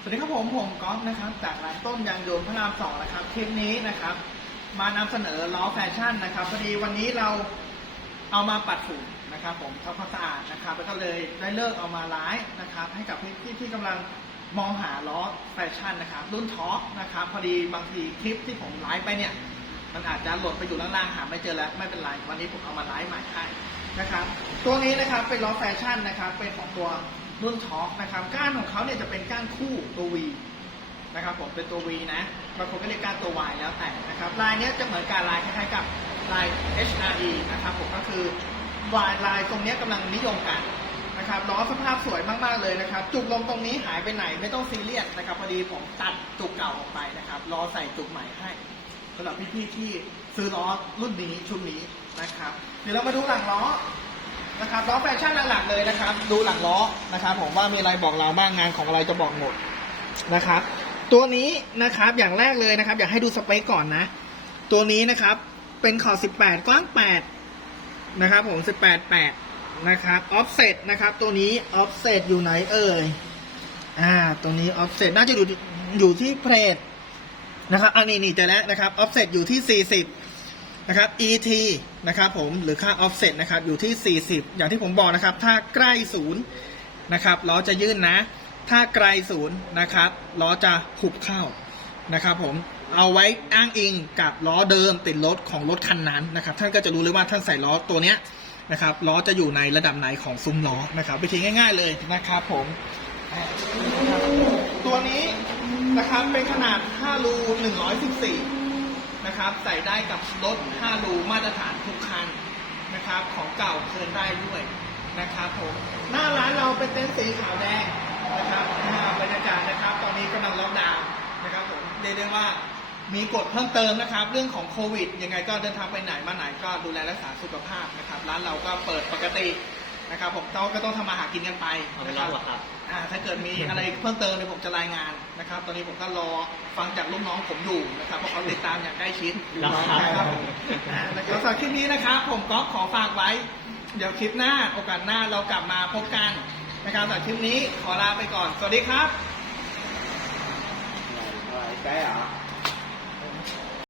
สวัสดีครับผมผมก๊อฟนะครับจากร้านต้มยางโยนพระรามสองนะครับคลิปนี้นะครับ มานำเสนอล้อแฟชั่นนะครับพอดีวันนี้เราเอามาปัดฝุ่นนะครับ ผมทำความสะอาดนะครับ แล้วก็เลยได้เลิกเอามาไลฟ์นะครับ ให้กับพี่ที่ที่กำลังมองหาล้อแฟชั่นนะครับ รุ่นท็อปนะครับ พอดีบางทีคลิปที่ผมไลฟ์ไปเนี่ย มันอาจจะหล่นไปอยู่ล่างๆหาไม่เจอแล้วไม่เป็นไรวันนี้ผมเอามาไลฟ์ใหม่ให้นะครับ ตัวนี้นะครับเป็นล้อแฟชั่นนะครับ เป็นของตัว รุ่นท็อปนะครับ ก้านของเขาเนี่ยจะเป็นก้านคู่ตัว V นะครับผมเป็นตัว V นะบางคนก็เรียกก้านตัว Y แล้วแต่นะครับลายเนี้ยจะเหมือนการลายคล้ายๆกับลาย HRE นะครับผมก็คือลายลายตรงเนี้ยกำลังนิยมกันนะครับล้อสภาพสวยมากๆเลยนะครับ จุกลมตรงนี้หายไปไหนไม่ต้องซีเรียสนะครับพอดีผมตัดจุกเก่าออกไปนะครับรอใส่จุกใหม่ให้สำหรับพี่ๆที่ซื้อล้อรุ่นนี้ชุดนี้นะครับเดี๋ยวเรามาดูหลังล้อ นะครับล้อแฟชั่นหลักๆเลยนะครับ ดูหลังล้อนะครับ ผมว่ามีอะไรบอกเราบ้างงานของอะไรจะบอกหมดนะครับ ตัวนี้นะครับอย่างแรกเลยนะครับ อยากให้ดูสเปคก่อนนะ ตัวนี้นะครับเป็นขอบ 18 กว้าง 8 นะครับ ผม 18 8 นะครับออฟเซตนะครับ ตัวนี้ออฟเซตอยู่ไหนเอ่ยอ่าตัวนี้ออฟเซตน่าจะอยู่อยู่ที่เพลทนะครับอันนี้นี่จะแล้วนะครับ offset อยู่ที่ 40 นะครับ ET นะครับผมหรือค่า offset นะครับอยู่ที่ 40 อย่างที่ผมบอกนะครับ ถ้าใกล้ศูนย์นะครับล้อจะยื่นนะ ถ้าไกลศูนย์นะครับล้อจะหุบเข้านะครับผมเอาไว้อ้างอิงกับล้อเดิมติดรถของรถคันนั้นนะครับ ท่านก็จะรู้เลยว่าท่านใส่ล้อตัวเนี้ยนะครับล้อจะอยู่ในระดับไหนของซุ้มล้อนะครับวิธีง่าย ๆเลยนะครับผม ตัวนี้นะครับเป็นขนาด 5 รู 114 นะครับ ใส่ได้กับรถ5รูมาตรฐานทุกคันนะครับ ของเก่าเคินได้ด้วยนะครับผมหน้าร้านเราเป็นเต็นท์สีขาวแดงนะครับบรรยากาศนะครับ ตอนนี้กำลังล็อกดาวน์นะครับผมเรียกได้ว่ามีกฎเพิ่มเติมนะครับ เรื่องของโควิดยังไงก็เดินทางไปไหนมาไหนก็ดูแลรักษาสุขภาพนะครับ ร้านเราก็เปิดปกติ นะครับผมต้องก็ต้องทำมาหากินกันไปเอาไปนะคเล่ารับเหรอครับ อ่าถ้าเกิดมีอะไรเพิ่มเติมเนี่ยผมจะรายงานนะครับ ตอนนี้ผมก็รอฟังจากลูกน้องผมอยู่นะครับเพราะเขาติดตามอย่างใกล้ชิดครับนะครับผมอ่าแล้วก็สำหรับคลิปนี้นะครับ ผมก็ขอฝากไว้ เดี๋ยวคลิปหน้าโอกาสหน้าเรากลับมาพบกันนะครับสำหรับคลิปนี้ขอลาไปก่อน สวัสดีครับอะไรแป๊ะเหรอ